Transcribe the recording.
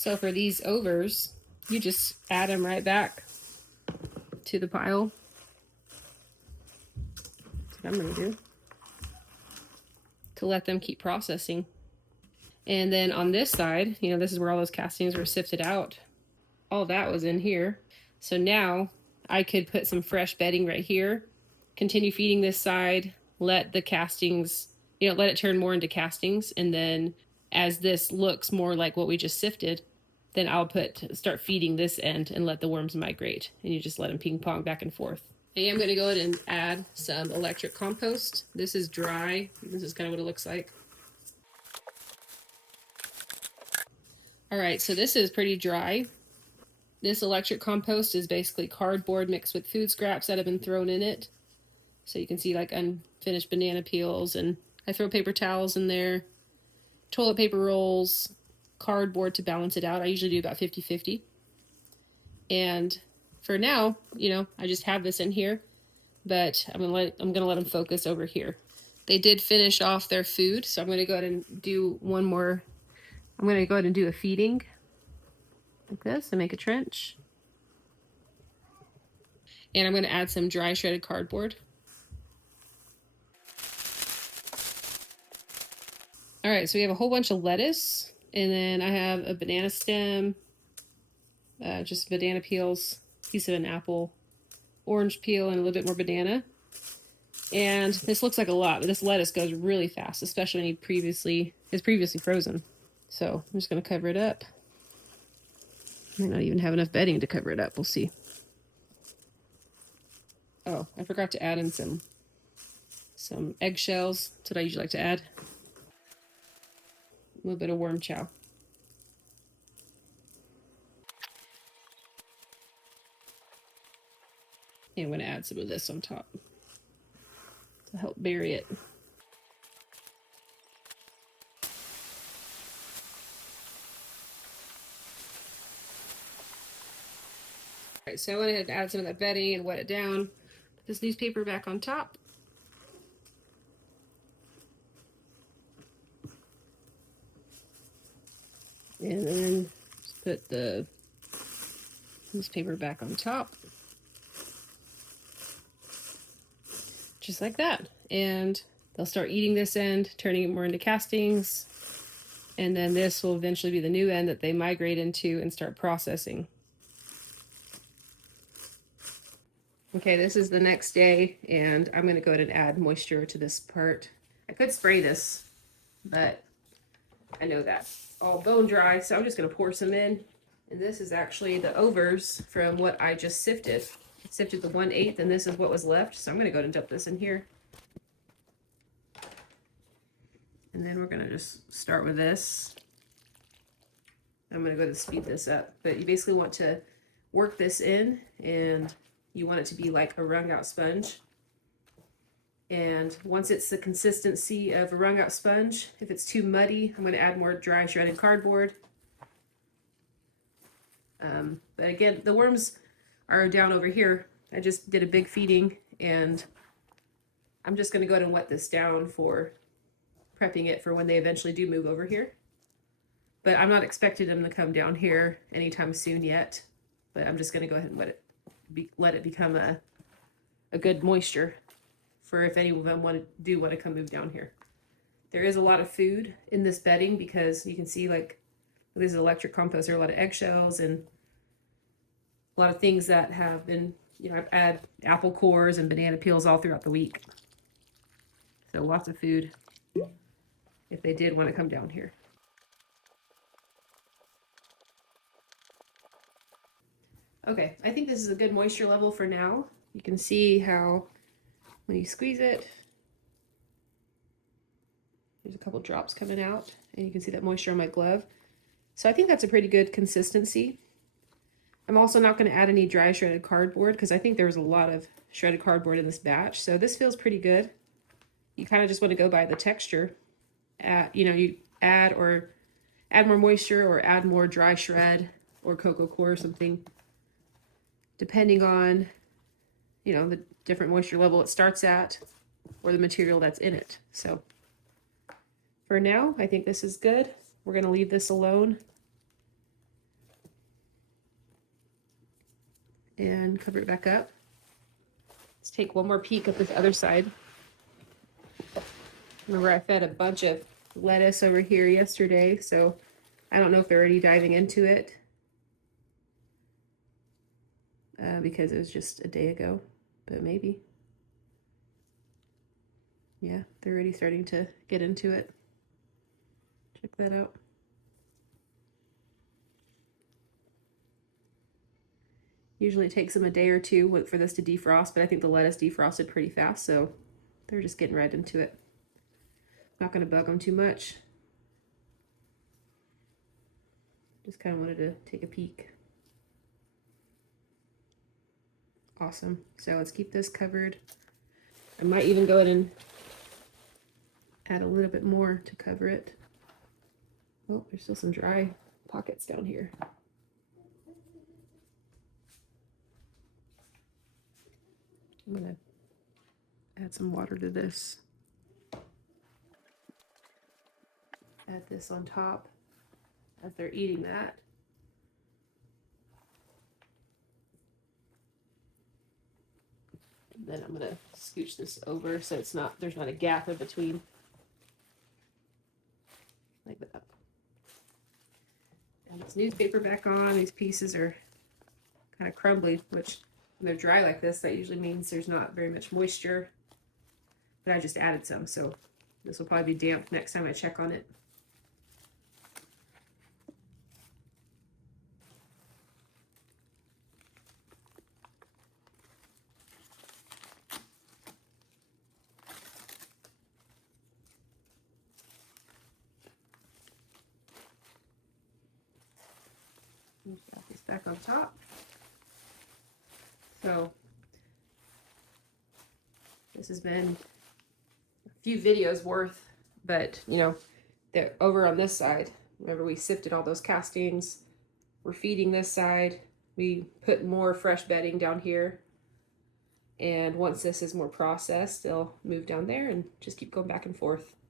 So for these overs, you just add them right back to the pile. That's what I'm gonna do, to let them keep processing. And then on this side, you know, this is where all those castings were sifted out. All that was in here. So now I could put some fresh bedding right here, continue feeding this side, let the castings, you know, let it turn more into castings. And then as this looks more like what we just sifted, then I'll start feeding this end and let the worms migrate. And you just let them ping pong back and forth. I am going to go ahead and add some electric compost. This is dry. This is kind of what it looks like. All right, so this is pretty dry. This electric compost is basically cardboard mixed with food scraps that have been thrown in it. So you can see like unfinished banana peels, and I throw paper towels in there, toilet paper rolls, cardboard to balance it out. I usually do about 50-50. And for now, you know, I just have this in here, but I'm gonna let them focus over here. They did finish off their food, so I'm gonna go ahead and do one more. I'm gonna go ahead and do a feeding like this and make a trench. And I'm gonna add some dry shredded cardboard. All right, so we have a whole bunch of lettuce, and then I have a banana stem, just banana peels, piece of an apple, orange peel, and a little bit more banana. And this looks like a lot, but this lettuce goes really fast, especially when it's previously frozen. So I'm just gonna cover it up. Might not even have enough bedding to cover it up, we'll see. Oh, I forgot to add in some eggshells. That's what I usually like to add. A little bit of worm chow. And I'm going to add some of this on top to help bury it. All right, so I went ahead and add some of that bedding and wet it down. Put this newspaper back on top. And then just put the newspaper back on top. Just like that. And they'll start eating this end, turning it more into castings. And then this will eventually be the new end that they migrate into and start processing. Okay, this is the next day, and I'm going to go ahead and add moisture to this part. I could spray this, but I know that's all bone dry, so I'm just going to pour some in. And this is actually the overs from what I just sifted. I sifted the 1/8, and this is what was left, so I'm going to go ahead and dump this in here. And then we're going to just start with this. I'm going to go ahead and speed this up, but you basically want to work this in, and you want it to be like a wrung-out sponge. And once it's the consistency of a wrung-out sponge, if it's too muddy, I'm going to add more dry shredded cardboard. But again, the worms are down over here. I just did a big feeding, and I'm just going to go ahead and wet this down for prepping it for when they eventually do move over here. But I'm not expecting them to come down here anytime soon yet. But I'm just going to go ahead and let it become a good moisture for if any of them want to come move down here. There is a lot of food in this bedding because you can see, like, this is electric compost. There are a lot of eggshells and a lot of things that have been, you know, I've added apple cores and banana peels all throughout the week. So lots of food if they did want to come down here. Okay, I think this is a good moisture level for now. You can see how when you squeeze it, there's a couple drops coming out, and you can see that moisture on my glove. So I think that's a pretty good consistency. I'm also not going to add any dry shredded cardboard because I think there was a lot of shredded cardboard in this batch. So this feels pretty good. You kind of just want to go by the texture. You know, you add more moisture or add more dry shred or cocoa core or something, depending on, you know, the different moisture level it starts at or the material that's in it. So for now, I think this is good. We're going to leave this alone and cover it back up. Let's take one more peek at this other side. Remember, I fed a bunch of lettuce over here yesterday, so I don't know if they're already diving into it because it was just a day ago, but maybe. Yeah, they're already starting to get into it. Check that out. Usually it takes them a day or two for this to defrost, but I think the lettuce defrosted pretty fast, so they're just getting right into it. Not going to bug them too much. Just kind of wanted to take a peek. Awesome. So let's keep this covered. I might even go in and add a little bit more to cover it. Oh, there's still some dry pockets down here. I'm going to add some water to this. Add this on top as they're eating that. And then I'm going to scooch this over so there's not a gap in between. Like that. And this newspaper back on. These pieces are kind of crumbly, which when they're dry like this, that usually means there's not very much moisture. But I just added some, so this will probably be damp next time I check on it. Got this back on top. So this has been a few videos worth, but you know, they're over on this side. Remember, we sifted all those castings. We're feeding this side. We put more fresh bedding down here. And once this is more processed, they'll move down there and just keep going back and forth.